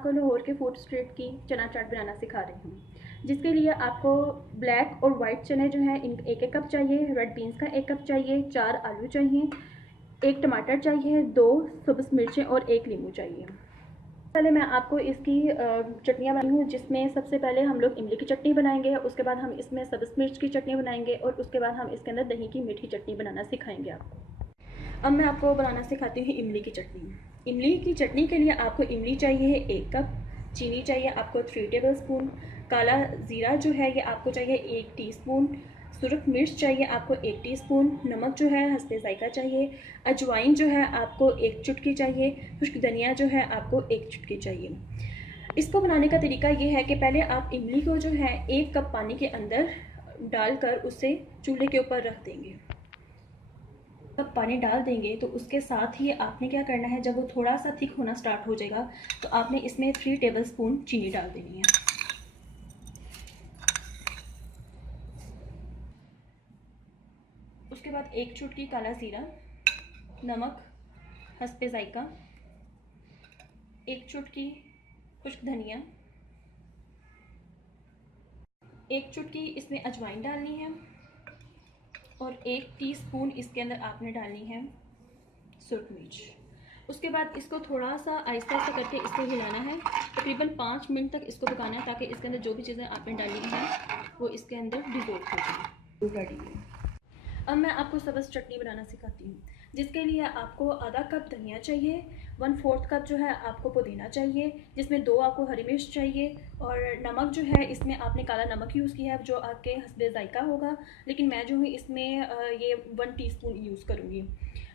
आपको लाहौर के food street की चना चाट बनाना सिखा रही हूँ, जिसके लिए आपको ब्लैक और वाइट चने जो हैं इन 1-1 कप चाहिए, रेड बीन्स का 1 कप चाहिए, 4 आलू चाहिए, 1 टमाटर चाहिए, 2 सब्ज़ मिर्चें और 1 नींबू चाहिए। पहले मैं आपको इसकी चटनियाँ बनाई हूँ, जिसमें सबसे पहले हम लोग इमली की चटनी बनाएंगे, उसके बाद हम इसमें सब्ज़ मिर्च की चटनी बनाएंगे और उसके बाद हम इसके अंदर दही की मीठी चटनी बनाना सिखाएंगे आपको। अब मैं आपको बनाना सिखाती हूँ इमली की चटनी। इमली की चटनी के लिए आपको इमली चाहिए 1 कप, चीनी चाहिए आपको 3 टेबल स्पून, काला ज़ीरा जो है ये आपको चाहिए 1 टीस्पून, सुरख मिर्च चाहिए आपको 1 टीस्पून, नमक जो है हस्बे ज़ायका चाहिए, अजवाइन जो है आपको 1 चुटकी चाहिए, खुश्क धनिया जो है आपको 1 चुटकी चाहिए। इसको बनाने का तरीका ये है कि पहले आप इमली को जो है 1 कप पानी के अंदर डालकर उसे चूल्हे के ऊपर रख देंगे। जब पानी डाल देंगे तो उसके साथ ही आपने क्या करना है, जब वो थोड़ा सा थिक होना स्टार्ट हो जाएगा तो आपने इसमें 3 टेबल स्पून चीनी डाल देनी है। उसके बाद 1 चुटकी काला ज़ीरा, नमक हस्बे ज़ायका, 1 चुटकी खुश्क धनिया, 1 चुटकी इसमें अजवाइन डालनी है और 1 टीस्पून इसके अंदर आपने डालनी है सुरख मिर्च। उसके बाद इसको थोड़ा सा आहिस्ता आहिस्ता करके इसको हिलाना है, तकरीबन 5 मिनट तक इसको पकाना है ताकि इसके अंदर जो भी चीज़ें आपने डाली हैं वो इसके अंदर डिज़ोल्व हो जाए। रेडी है। अब मैं आपको सब्ज़ चटनी बनाना सिखाती हूँ, जिसके लिए आपको आधा कप धनिया चाहिए, 1/4 कप जो है आपको पुदीना चाहिए, जिसमें 2 आपको हरी मिर्च चाहिए और नमक जो है इसमें आपने काला नमक यूज़ किया है जो आपके हस्बे ज़ायका होगा, लेकिन मैं जो है इसमें ये 1 टीस्पून यूज़ करूँगी।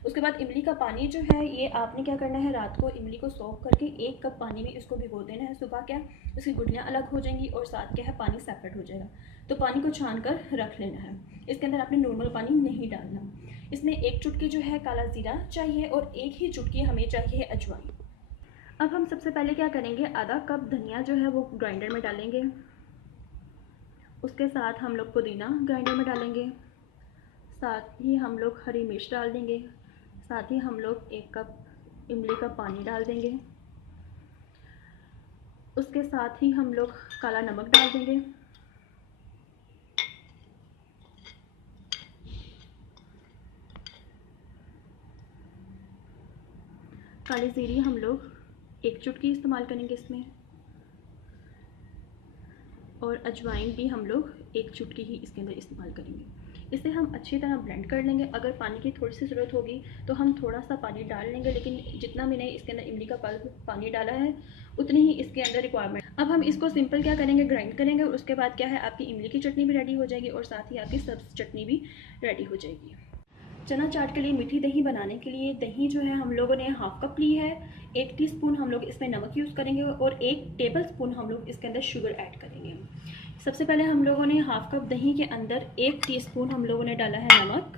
उसके बाद इमली का पानी जो है ये आपने क्या करना है, रात को इमली को सोख करके 1 कप पानी में इसको भिगो देना है। सुबह क्या उसकी गुठलियाँ अलग हो जाएंगी और साथ क्या है पानी सेपरेट हो जाएगा, तो पानी को छान कर रख लेना है। इसके अंदर आपने नॉर्मल पानी नहीं डालना। इसमें 1 चुटकी जो है काला ज़ीरा चाहिए और 1 ही चुटकी हमें चाहिए अजवाइन। अब हम सबसे पहले क्या करेंगे, आधा कप धनिया जो है वो ग्राइंडर में डालेंगे, उसके साथ हम लोग पुदीना ग्राइंडर में डालेंगे, साथ ही हम लोग हरी मिर्च डाल देंगे, साथ ही हम लोग 1 कप इमली का पानी डाल देंगे, उसके साथ ही हम लोग काला नमक डाल देंगे, काली ज़ीरी हम लोग 1 चुटकी इस्तेमाल करेंगे इसमें, और अजवाइन भी हम लोग 1 चुटकी ही इसके अंदर इस्तेमाल करेंगे। इसे हम अच्छी तरह ब्लेंड कर लेंगे। अगर पानी की थोड़ी सी ज़रूरत होगी तो हम थोड़ा सा पानी डाल लेंगे, लेकिन जितना मैंने इसके अंदर इमली का पानी डाला है उतनी ही इसके अंदर रिक्वायरमेंट। अब हम इसको सिंपल क्या करेंगे, ग्राइंड करेंगे और उसके बाद क्या है आपकी इमली की चटनी भी रेडी हो जाएगी और साथ ही आपकी सब्ज़ चटनी भी रेडी हो जाएगी। चना चाट के लिए मीठी दही बनाने के लिए दही जो है हम लोगों ने 1/2 कप ली है, 1 टीस्पून हम लोग इसमें नमक यूज़ करेंगे और 1 टेबल स्पून हम लोग इसके अंदर शुगर ऐड करेंगे। सबसे पहले हम लोगों ने 1/2 कप दही के अंदर 1 टीस्पून हम लोगों ने डाला है नमक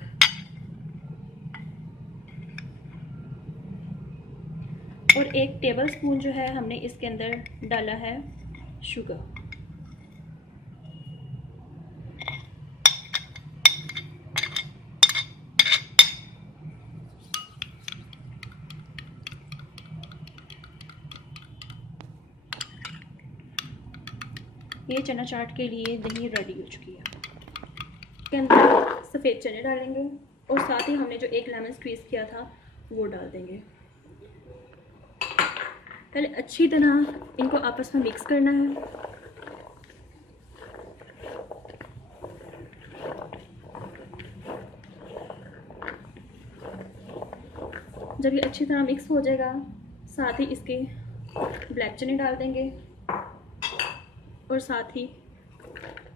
और 1 टेबल स्पून जो है हमने इसके अंदर डाला है शुगर। ये चना चाट के लिए दही रेडी हो चुकी है। इसके अंदर सफ़ेद चने डालेंगे और साथ ही हमने जो 1 लेमन स्क्वीज़ किया था वो डाल देंगे। पहले अच्छी तरह इनको आपस में मिक्स करना है। जब ये अच्छी तरह मिक्स हो जाएगा साथ ही इसके ब्लैक चने डाल देंगे और साथ ही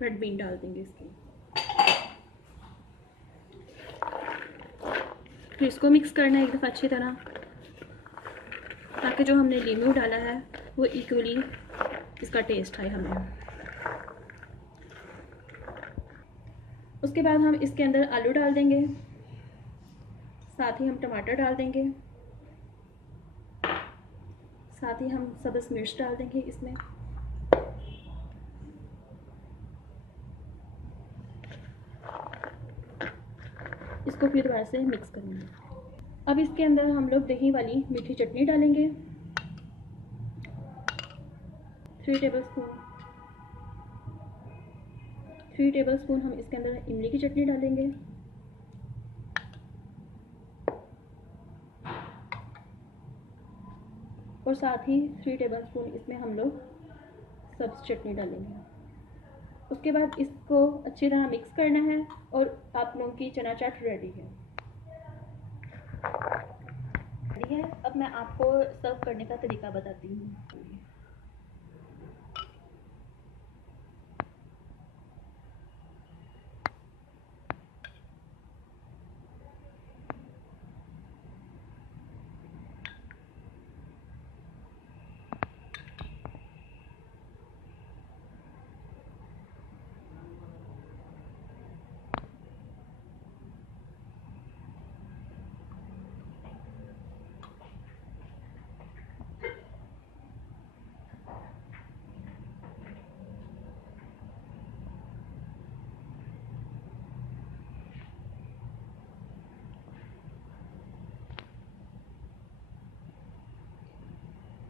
रेड बीन डाल देंगे इसके। फिर इसको मिक्स करना है एक दफ़ा अच्छी तरह, ताकि जो हमने लीमू डाला है वो इक्वली इसका टेस्ट आए हमें। उसके बाद हम इसके अंदर आलू डाल देंगे, साथ ही हम टमाटर डाल देंगे, साथ ही हम सब्ज़ मिर्च डाल देंगे इसमें। इसको फिर दोबारा से मिक्स करेंगे। अब इसके अंदर हम लोग दही वाली मीठी चटनी डालेंगे 3 टेबलस्पून हम इसके अंदर इमली की चटनी डालेंगे। और साथ ही 3 टेबलस्पून इसमें हम लोग सब्ज़ चटनी डालेंगे। उसके बाद इसको अच्छी तरह मिक्स करना है और आप लोगों की चना चाट रेडी है। अब मैं आपको सर्व करने का तरीका बताती हूँ।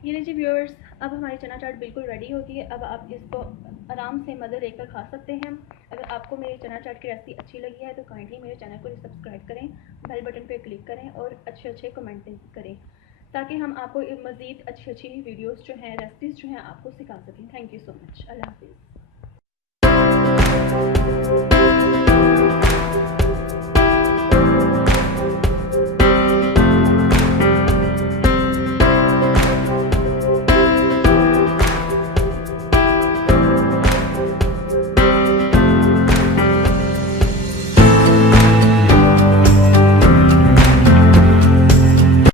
ये लीजिए व्यूअर्स, अब हमारी चना चाट बिल्कुल रेडी होगी है। अब आप इसको आराम से मज़े लेकर खा सकते हैं। अगर आपको मेरी चना चाट की रेसिपी अच्छी लगी है तो काइंडली मेरे चैनल को सब्सक्राइब करें, बेल बटन पर क्लिक करें और अच्छे अच्छे कमेंट करें, ताकि हम आपको मज़ीद अच्छी अच्छी वीडियोज़ जो हैं, रेसिपीज़ जो हैं, आपको सिखा सकें। Thank you so much. अल्लाह हाफिज़।